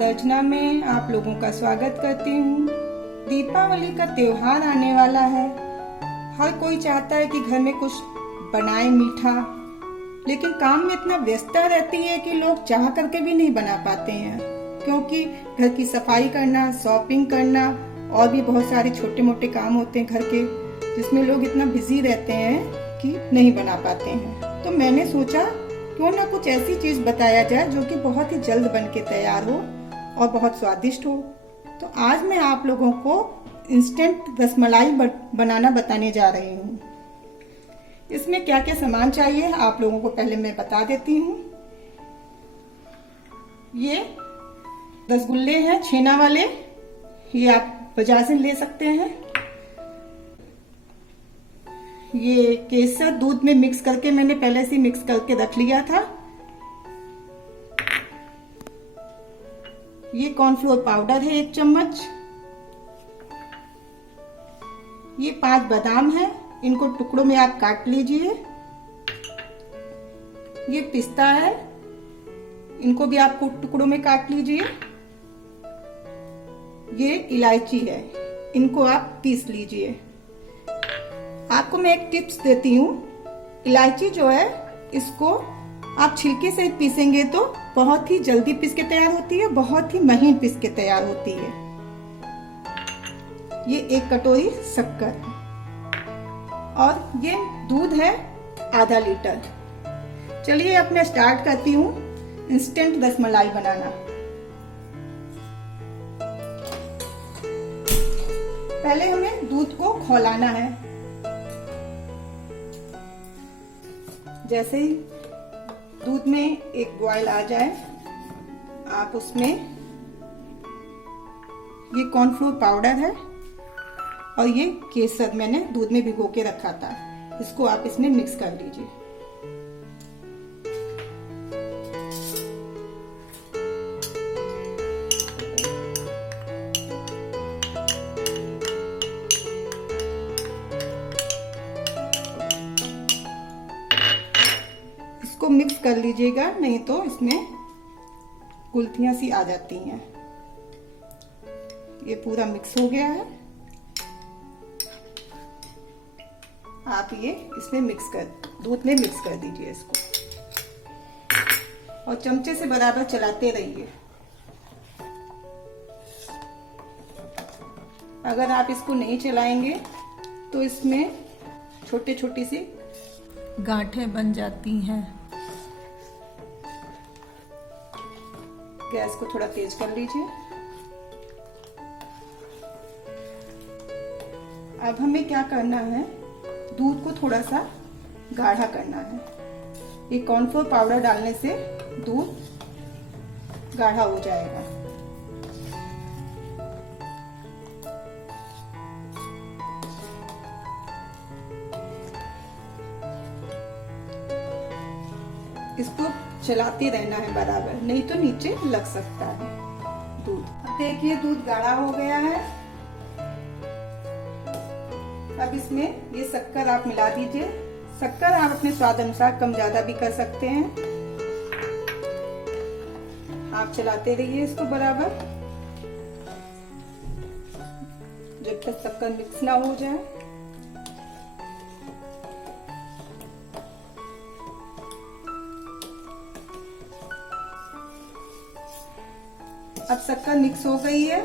अर्चना में आप लोगों का स्वागत करती हूँ। दीपावली का त्योहार आने वाला है। हर कोई चाहता है कि घर में कुछ बनाए मीठा, लेकिन काम में इतना व्यस्तता रहती है कि लोग चाह करके भी नहीं बना पाते हैं, क्योंकि घर की सफाई करना, शॉपिंग करना और भी बहुत सारे छोटे मोटे काम होते हैं घर के, जिसमें लोग इतना बिजी रहते हैं कि नहीं बना पाते हैं। तो मैंने सोचा क्यों ना कुछ ऐसी चीज बताया जाए जो कि बहुत ही जल्द बन के तैयार हो और बहुत स्वादिष्ट हो। तो आज मैं आप लोगों को इंस्टेंट रसमलाई बनाना बताने जा रही हूँ। इसमें क्या क्या सामान चाहिए आप लोगों को पहले मैं बता देती हूँ। ये रसगुल्ले हैं छेना वाले, ये आप बाजार से ले सकते हैं। ये केसर दूध में मिक्स करके मैंने पहले से मिक्स करके रख लिया था। ये कॉर्नफ्लोर पाउडर है 1 चम्मच। ये 5 बादाम है, इनको टुकड़ों में आप काट लीजिए। ये पिस्ता है, इनको भी आप टुकड़ों में काट लीजिए। ये इलायची है, इनको आप पीस लीजिए। आपको मैं एक टिप्स देती हूँ, इलायची जो है इसको आप छिलके से पीसेंगे तो बहुत ही जल्दी पीस के तैयार होती है, बहुत ही महीन पीस के तैयार होती है। ये 1 कटोरी शक्कर और ये दूध है आधा लीटर। चलिए अब मैं स्टार्ट करती हूँ इंस्टेंट रसमलाई बनाना। पहले हमें दूध को खौलाना है। जैसे ही दूध में एक बॉयल आ जाए, आप उसमें ये कॉर्नफ्लोर पाउडर है और ये केसर मैंने दूध में भिगो के रखा था, इसको आप इसमें मिक्स कर लीजिए। इसको मिक्स कर लीजिएगा, नहीं तो इसमें गुलथियां सी आ जाती हैं। ये पूरा मिक्स हो गया है। आप ये इसमें दूध में मिक्स कर दीजिए इसको और चमचे से बराबर चलाते रहिए। अगर आप इसको नहीं चलाएंगे तो इसमें छोटी छोटी सी गांठें बन जाती हैं। गैस को थोड़ा तेज कर लीजिए। अब हमें क्या करना है, दूध को थोड़ा सा गाढ़ा करना है। ये कॉर्नफ्लोर पाउडर डालने से दूध गाढ़ा हो जाएगा। इसको चलाते रहना है बराबर, नहीं तो नीचे लग सकता है दूध। अब देखिए दूध गाढ़ा हो गया है। अब इसमें ये शक्कर आप मिला दीजिए। शक्कर आप अपने स्वाद अनुसार कम ज्यादा भी कर सकते हैं। आप चलाते रहिए इसको बराबर जब तक शक्कर मिक्स ना हो जाए। अब शक्कर मिक्स हो गई है।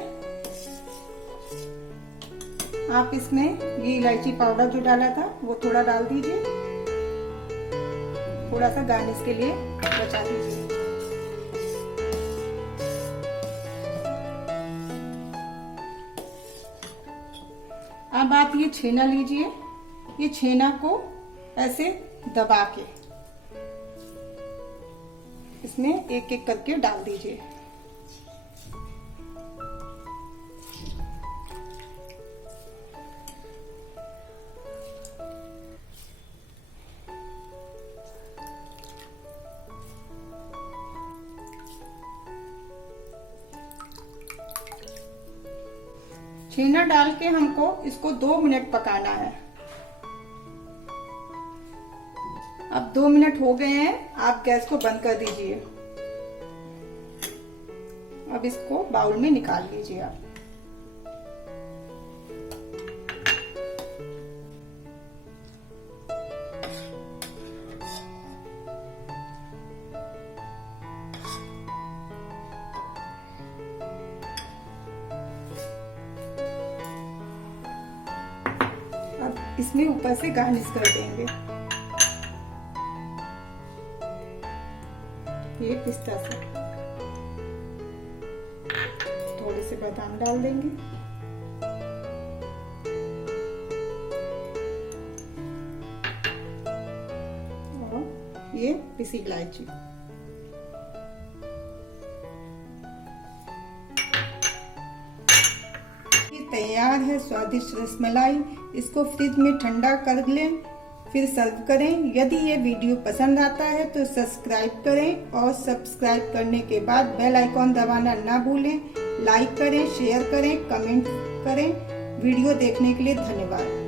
आप इसमें ये इलायची पाउडर जो डाला था वो थोड़ा डाल दीजिए, थोड़ा सा गार्निश के लिए बचा दीजिए। अब आप ये छेना लीजिए, ये छेना को ऐसे दबा के इसमें एक एक करके डाल दीजिए। छेना डाल के हमको इसको 2 मिनट पकाना है। अब 2 मिनट हो गए हैं, आप गैस को बंद कर दीजिए। अब इसको बाउल में निकाल लीजिए आप। अब इसमें ऊपर से गार्निश कर देंगे। ये पिस्ता से थोड़े से बादाम डाल देंगे और ये पिसी इलायची। तैयार है स्वादिष्ट रसमलाई। इसको फ्रिज में ठंडा कर लें, फिर सर्व करें। यदि ये वीडियो पसंद आता है तो सब्सक्राइब करें और सब्सक्राइब करने के बाद बेल आइकॉन दबाना ना भूलें। लाइक करें, शेयर करें, कमेंट करें। वीडियो देखने के लिए धन्यवाद।